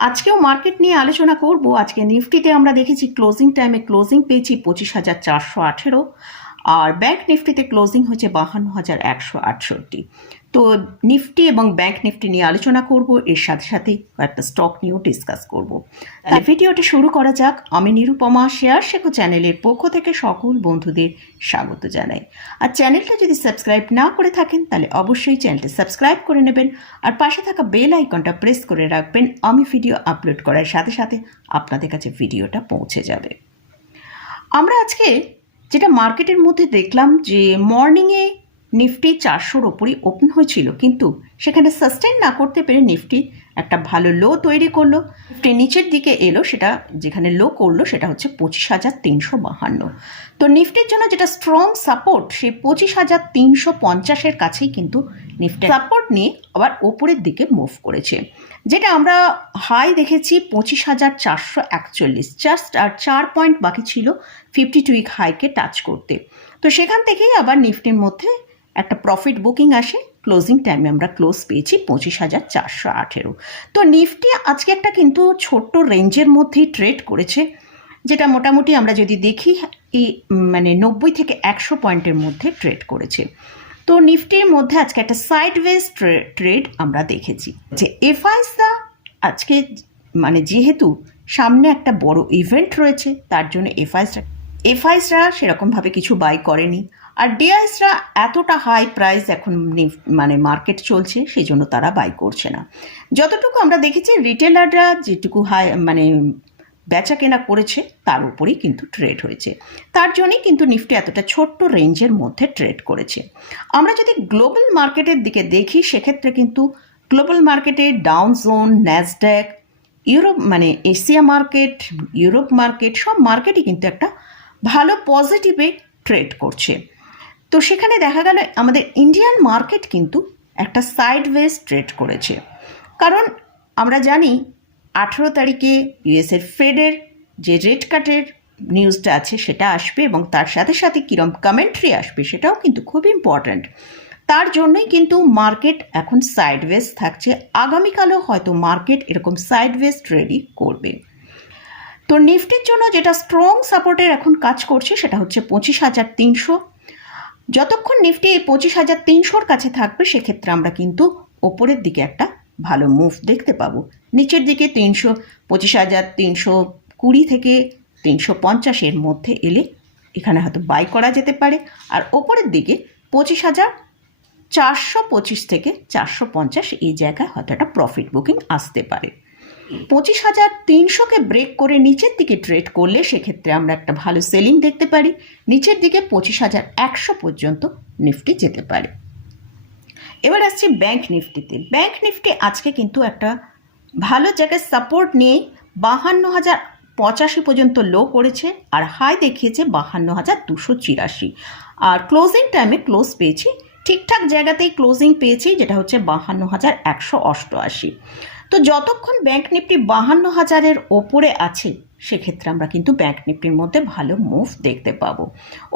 আজকেও মার্কেট নিয়ে আলোচনা করব। আজকে নিফটিতে আমরা দেখেছি ক্লোজিং টাইমে ক্লোজিং পেয়েছি পঁচিশ হাজার চারশো আঠেরো। আর ব্যাংক নিফটিতে ক্লোজিং হচ্ছে বাহান্ন হাজার একশো আটষট্টি। তো নিফটি এবং ব্যাংক নিফটি নিয়ে আলোচনা করব এর সাথে সাথে কয়েকটা স্টক নিয়েও ডিসকাস করব। তাহলে ভিডিওটি শুরু করা যাক। আমি নিরুপমা শেয়ার শেখো চ্যানেলের পক্ষ থেকে সকল বন্ধুদের স্বাগত জানাই। আর চ্যানেলটা যদি সাবস্ক্রাইব না করে থাকেন তাহলে অবশ্যই চ্যানেলটি সাবস্ক্রাইব করে নেবেন। আর পাশে থাকা বেল আইকনটা প্রেস করে রাখবেন। আমি ভিডিও আপলোড করার সাথে সাথে আপনাদের কাছে ভিডিওটা পৌঁছে যাবে। আমরা আজকে যেটা মার্কেটের মধ্যে দেখলাম যে মর্নিংয়ে নিফটি চারশোর ওপরই ওপেন হয়েছিল, কিন্তু সেখানে সাস্টেন না করতে পেরে নিফটি একটা ভালো লো তৈরি করল। নিফটি নিচের দিকে এলো, সেটা যেখানে লো করল, সেটা হচ্ছে পঁচিশ হাজার তিনশো বাহান্ন। তো নিফটির জন্য যেটা স্ট্রং সাপোর্ট সেই পঁচিশ হাজার তিনশো পঞ্চাশের কাছেই কিন্তু নিফটি সাপোর্ট নিয়ে আবার ওপরের দিকে মুভ করেছে। যেটা আমরা হাই দেখেছি পঁচিশ হাজার চারশো একচল্লিশ জাস্ট আর চার পয়েন্ট বাকি ছিল ফিফটি টু উইক হাইকে টাচ করতে। তো সেখান থেকেই আবার নিফটির মধ্যে একটা প্রফিট বুকিং আসে। ক্লোজিং টাইমে আমরা ক্লোজ পেয়েছি পঁচিশ হাজার চারশো আঠেরো। তো নিফটি আজকে একটা কিন্তু ছোট্ট রেঞ্জের মধ্যেই ট্রেড করেছে, যেটা মোটামুটি আমরা যদি দেখি, এই মানে নব্বই থেকে একশো পয়েন্টের মধ্যে ট্রেড করেছে। তো নিফটির মধ্যে আজকে একটা সাইডওয়েজ ট্রেড আমরা দেখেছি, যে এফআইসা আজকে মানে যেহেতু সামনে একটা বড় ইভেন্ট রয়েছে, তার জন্য এফআইসরা এফআইসরা সেরকমভাবে কিছু বাই করেনি। আর ডিআইসরা এতটা হাই প্রাইস এখন মানে মার্কেট চলছে সেই জন্য তারা বাই করছে না। যতটুকু আমরা দেখেছি রিটেলাররা যেটুকু হাই মানে বেচা কেনা করেছে, তার উপরেই কিন্তু ট্রেড হয়েছে। তার জন্যই কিন্তু নিফটি এতটা ছোট্ট রেঞ্জের মধ্যে ট্রেড করেছে। আমরা যদি গ্লোবাল মার্কেটের দিকে দেখি, সেক্ষেত্রে কিন্তু গ্লোবাল মার্কেটে ডাউন জোন ন্যাসড্যাক ইউরোপ মানে এশিয়া মার্কেট ইউরোপ মার্কেট সব মার্কেটই কিন্তু একটা ভালো পজিটিভে ট্রেড করছে। তো সেখানে দেখা গেল আমাদের ইন্ডিয়ান মার্কেট কিন্তু একটা সাইডওয়েজ ট্রেড করেছে। কারণ আমরা জানি আঠেরো তারিখে ইউএসের ফেডের যে রেট কাটের নিউজটা আছে সেটা আসবে এবং তার সাথে সাথে কীরম কমেন্ট্রি আসবে সেটাও কিন্তু খুব ইম্পর্ট্যান্ট তার জন্যই কিন্তু মার্কেট এখন সাইডওয়েজ থাকছে। আগামীকালও হয়তো মার্কেট এরকম সাইডওয়েজ ট্রেডই করবে। তো নিফটির জন্য যেটা স্ট্রং সাপোর্টের এখন কাজ করছে সেটা হচ্ছে পঁচিশ হাজার তিনশো যতক্ষণ নিফটি এই পঁচিশ হাজার তিনশোর কাছে থাকবে, সেক্ষেত্রে আমরা কিন্তু ওপরের দিকে একটা ভালো মুভ দেখতে পাবো। নিচের দিকে তিনশো, পঁচিশ হাজার তিনশো কুড়ি থেকে তিনশো পঞ্চাশের মধ্যে এলে এখানে হয়তো বাই করা যেতে পারে। আর ওপরের দিকে পঁচিশ হাজার চারশো পঁচিশ থেকে চারশো পঞ্চাশ এই জায়গায় হয়তো একটা প্রফিট বুকিং আসতে পারে। পঁচিশ হাজার তিনশোকে ব্রেক করে নিচের দিকে ট্রেড করলে সেক্ষেত্রে আমরা একটা ভালো সেলিং দেখতে পারি। নিচের দিকে পঁচিশ হাজার একশো পর্যন্ত নিফটি যেতে পারে। এবার আসছি ব্যাংক নিফটিতে ব্যাংক নিফটি আজকে কিন্তু একটা ভালো জায়গায় সাপোর্ট নিয়ে বাহান্ন হাজার পঁচাশি পর্যন্ত লো করেছে আর হাই দেখিয়েছে বাহান্ন হাজার দুশো চিরাশি। আর ক্লোজিং টাইমে ক্লোজ পেয়েছি। ঠিকঠাক জায়গাতেই ক্লোজিং পেয়েছি, যেটা হচ্ছে বাহান্ন হাজার একশো অষ্টআশি। তো যতক্ষণ ব্যাংক নিফটি বাহান্ন হাজারের ওপরে আছে, সেক্ষেত্রে আমরা কিন্তু ব্যাংক নিফটির মধ্যে ভালো মুভ দেখতে পাবো।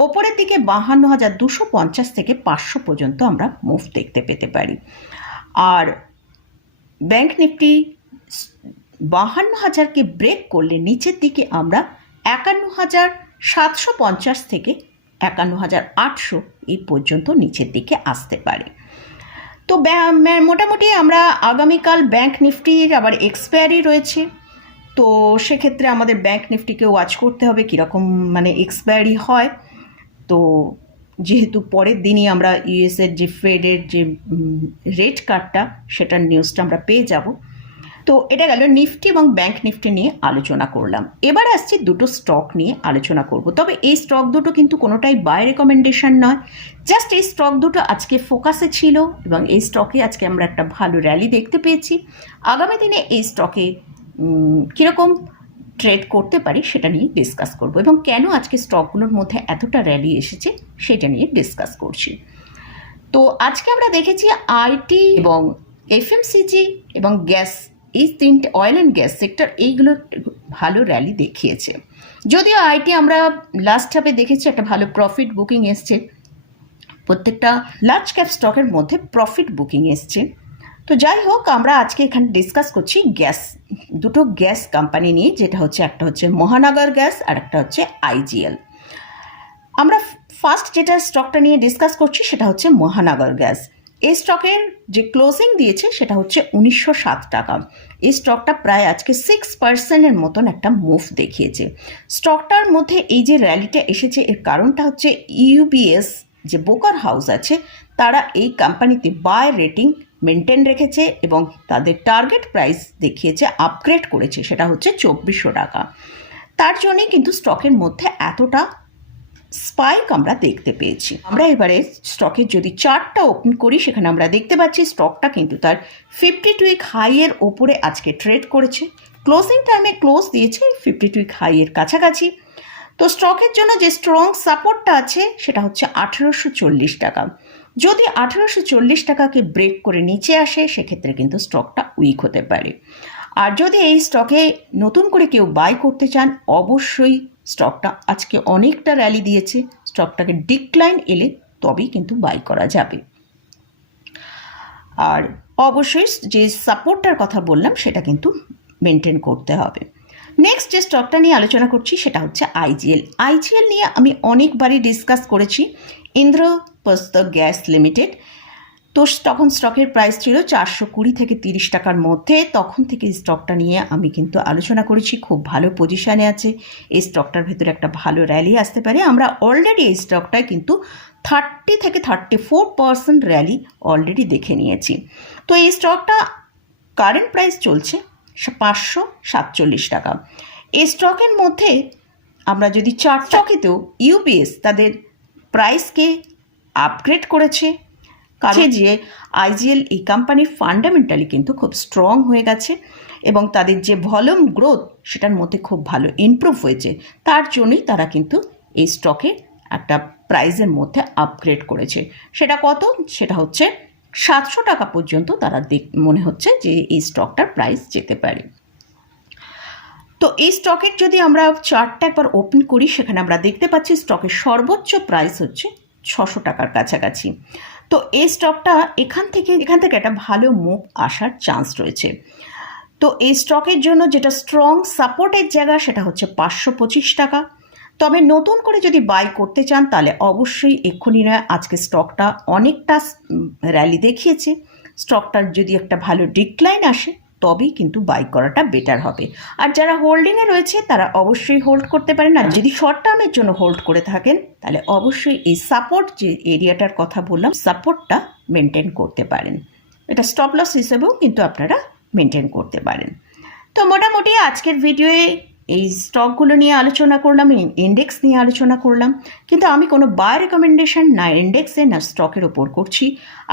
ওপরের দিকে বাহান্ন হাজার দুশো পঞ্চাশ থেকে পাঁচশো পর্যন্ত আমরা মুভ দেখতে পেতে পারি। আর ব্যাংক নিফটি বাহান্ন হাজারকে ব্রেক করলে নিচের দিকে আমরা একান্ন হাজার সাতশো পঞ্চাশ থেকে একান্ন হাজার আটশো এই পর্যন্ত নিচের দিকে আসতে পারে। তো মোটামুটি আমরা আগামীকাল ব্যাংক নিফটির আবার এক্সপায়ারি রয়েছে। তো সেক্ষেত্রে আমাদের ব্যাংক নিফটিকে ওয়াচ করতে হবে, কীরকম মানে এক্সপায়ারি হয়। তো যেহেতু পরের দিনই আমরা ইউএসের যে ফেডের যে রেট কার্ডটা সেটার নিউজটা আমরা পেয়ে যাব। তো এটা গেল নিফটি এবং ব্যাংক নিফটি নিয়ে আলোচনা করলাম। এবার আসছি দুটো স্টক নিয়ে আলোচনা করব। তবে এই স্টক দুটো কিন্তু কোনোটাই বাই রেকমেন্ডেশন নয়। জাস্ট এই স্টক দুটো আজকে ফোকাসে ছিল এবং এই স্টকে আজকে আমরা একটা ভালো র্যালি দেখতে পেয়েছি। আগামী দিনে এই স্টকে কীরকম ট্রেড করতে পারি সেটা নিয়ে ডিসকাস করব এবং কেন আজকে স্টকগুলোর মধ্যে এতটা র্যালি এসেছে সেটা নিয়ে ডিসকাস করছি। তো আজকে আমরা দেখেছি আইটি এবং এফএমসিজি এবং গ্যাস এই তিনটে অয়েল অ্যান্ড গ্যাস সেক্টর এইগুলো ভালো র্যালি দেখিয়েছে। যদিও আইটি আমরা লাস্ট হাফে দেখেছি একটা ভালো প্রফিট বুকিং এসছে। প্রত্যেকটা লার্জ ক্যাপ স্টকের মধ্যে প্রফিট বুকিং এসছে। তো যাই হোক, আমরা আজকে এখানে ডিসকাস করছি গ্যাস দুটো গ্যাস কোম্পানি নিয়ে, যেটা হচ্ছে একটা হচ্ছে মহানগর গ্যাস আর একটা হচ্ছে আইজিএল আমরা ফার্স্ট যেটা স্টকটা নিয়ে ডিসকাস করছি, সেটা হচ্ছে মহানগর গ্যাস এই স্টকের যে ক্লোজিং দিয়েছে সেটা হচ্ছে উনিশশো সাত টাকা। এই স্টকটা প্রায় আজকে সিক্স পার্সেন্টের মতন একটা মুভ দেখিয়েছে। স্টকটার মধ্যে এই যে র্যালিটা এসেছে, এর কারণটা হচ্ছে ইউবিএস যে বোকার হাউস আছে, তারা এই কোম্পানিতে বাই রেটিং মেনটেন রেখেছে এবং তাদের টার্গেট প্রাইস দেখিয়েছে আপগ্রেড করেছে, সেটা হচ্ছে চব্বিশশো টাকা। তার জন্যই কিন্তু স্টকের মধ্যে এতটা স্পাইক আমরা দেখতে পেয়েছি। আমরা এবারে স্টকের যদি চার্টটা ওপেন করি, সেখানে আমরা দেখতে পাচ্ছি স্টকটা কিন্তু তার ফিফটি টুইক হাইয়ের ওপরে আজকে ট্রেড করেছে। ক্লোজিং টাইমে ক্লোজ দিয়েছে ফিফটি টুইক হাইয়ের কাছাকাছি। তো স্টকের জন্য যে স্ট্রং সাপোর্টটা আছে, সেটা হচ্ছে আঠেরোশো চল্লিশ টাকা। যদি আঠেরোশো চল্লিশ টাকাকে ব্রেক করে নিচে আসে, সেক্ষেত্রে কিন্তু স্টকটা উইক হতে পারে। আর যদি এই স্টকে নতুন করে কেউ বাই করতে চান, অবশ্যই স্টকটা আজকে অনেকটা র্যালি দিয়েছে। স্টকটাকে ডিক্লাইন এলে তবেই কিন্তু বাই করা যাবে। আর অবশ্যই যে সাপোর্টটার কথা বললাম, সেটা কিন্তু মেনটেন করতে হবে। নেক্সট যে স্টকটা নিয়ে আলোচনা করছি, সেটা হচ্ছে আইজিএল আইজিএল নিয়ে আমি অনেকবারই ডিসকাস করেছি। Indraprastha gas limited. তো তখন স্টকের প্রাইস ছিল চারশো কুড়ি থেকে তিরিশ টাকার মধ্যে। তখন থেকে এই স্টকটা নিয়ে আমি কিন্তু আলোচনা করেছি, খুব ভালো পজিশানে আছে। এই স্টকটার ভেতরে একটা ভালো র্যালি আসতে পারে। আমরা অলরেডি এই স্টকটায় কিন্তু থার্টি থেকে thirty four percent rally already দেখে নিয়েছি। তো এই স্টকটা কারেন্ট প্রাইস চলছে পাঁচশো সাতচল্লিশ টাকা। এই স্টকের মধ্যে আমরা যদি চার স্টকেতেও ইউবিএস তাদের প্রাইসকে আপগ্রেড করেছে কাজে যে আইজিএল এই কোম্পানির ফান্ডামেন্টালি কিন্তু খুব স্ট্রং হয়ে গেছে এবং তাদের যে ভলিউম গ্রোথ সেটার মধ্যে খুব ভালো ইমপ্রুভ হয়েছে, তার জন্যই তারা কিন্তু এই স্টকে একটা প্রাইজের মধ্যে আপগ্রেড করেছে। সেটা কত? সেটা হচ্ছে সাতশো টাকা পর্যন্ত তারা দেখ, মনে হচ্ছে যে এই স্টকটার প্রাইস যেতে পারে। তো এই স্টকের যদি আমরা চার্টটা একবার ওপেন করি, সেখানে আমরা দেখতে পাচ্ছি স্টকের সর্বোচ্চ প্রাইস হচ্ছে ছশো টাকার কাছাকাছি। তো এই স্টকটা এখান থেকে এখান থেকে একটা ভালো মুভ আসার চান্স রয়েছে। তো এই স্টকের জন্য যেটা স্ট্রং সাপোর্টের জায়গা সেটা হচ্ছে পাঁচশো পঁচিশ টাকা। তবে নতুন করে যদি বাই করতে চান তাহলে অবশ্যই এক্ষুনি নয়, আজকে স্টকটা অনেকটা র্যালি দেখিয়েছে। স্টকটার যদি একটা ভালো ডিক্লাইন আসে তবেই কিন্তু বাই করাটা বেটার হবে। আর যারা হোল্ডিংয়ে রয়েছে, তারা অবশ্যই হোল্ড করতে পারেন। আর যদি শর্ট টার্মের জন্য হোল্ড করে থাকেন, তাহলে অবশ্যই এই সাপোর্ট যে এরিয়াটার কথা বললাম সাপোর্টটা মেনটেন করতে পারেন। এটা স্টপ লস হিসেবেও কিন্তু আপনারা মেনটেন করতে পারেন। তো মোটামুটি আজকের ভিডিওয়ে এই স্টকগুলো নিয়ে আলোচনা করলাম ইন্ডেক্স নিয়ে আলোচনা করলাম, কিন্তু আমি কোনো বাই রেকমেন্ডেশন না ইন্ডেক্সে না স্টকের ওপর করছি।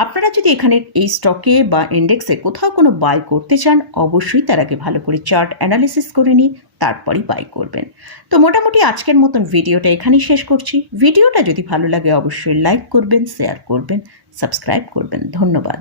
আপনারা যদি এখানে এই স্টকে বা ইন্ডেক্সে কোথাও কোনো বাই করতে চান, অবশ্যই তার আগে ভালো করে চার্ট অ্যানালিসিস করে নিই তারপরই বাই করবেন। তো মোটামুটি আজকের মতন ভিডিওটা এখানেই শেষ করছি। ভিডিওটা যদি ভালো লাগে, অবশ্যই লাইক করবেন শেয়ার করবেন সাবস্ক্রাইব করবেন। ধন্যবাদ।